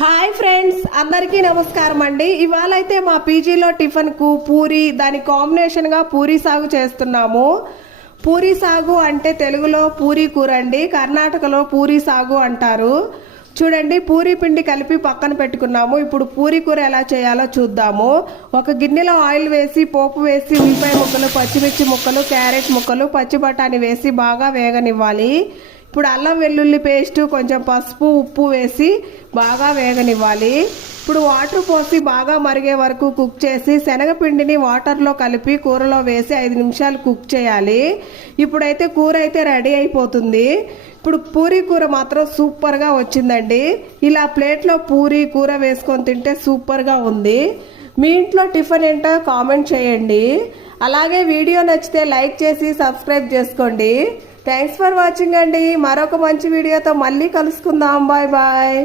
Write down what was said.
Hi friends, అందరికీ నమస్కారం అండి. ఇవాళ అయితే మా పీజీలో టిఫిన్కు పూరి, దాని కాంబినేషన్గా పూరి సాగు చేస్తున్నాము. పూరి సాగు అంటే తెలుగులో పూరి కూర అండి, కర్ణాటకలో పూరి సాగు అంటారు. చూడండి, పూరి పిండి కలిపి పక్కన పెట్టుకున్నాము. ఇప్పుడు పూరి కూర ఎలా చేయాలో చూద్దాము. ఒక గిన్నెలో ఆయిల్ వేసి, పోపు వేసి, ఉల్లిపాయ ముక్కలు, పచ్చిమిర్చి ముక్కలు, క్యారెట్ ముక్కలు, పచ్చి బఠానీ వేసి బాగా వేగనివ్వాలి. ఇప్పుడు అల్లం వెల్లుల్లి పేస్టు, కొంచెం పసుపు, ఉప్పు వేసి బాగా వేగనివ్వాలి. ఇప్పుడు వాటర్ పోసి బాగా మరిగే వరకు కుక్ చేసి శనగపిండిని వాటర్లో కలిపి కూరలో వేసి 5 నిమిషాలు కుక్ చేయాలి. ఇప్పుడైతే కూర అయితే రెడీ అయిపోతుంది. ఇప్పుడు పూరీ కూర మాత్రం సూపర్గా వచ్చిందండి. ఇలా ప్లేట్లో పూరీ కూర వేసుకొని తింటే సూపర్గా ఉంది. మీ ఇంట్లో టిఫిన్ ఏంటో కామెంట్ చేయండి. అలాగే వీడియో నచ్చితే లైక్ చేసి సబ్స్క్రైబ్ చేసుకోండి. థ్యాంక్స్ ఫర్ వాచింగ్ అండి. మరొక మంచి వీడియోతో మళ్ళీ కలుసుకుందాం. Bye bye.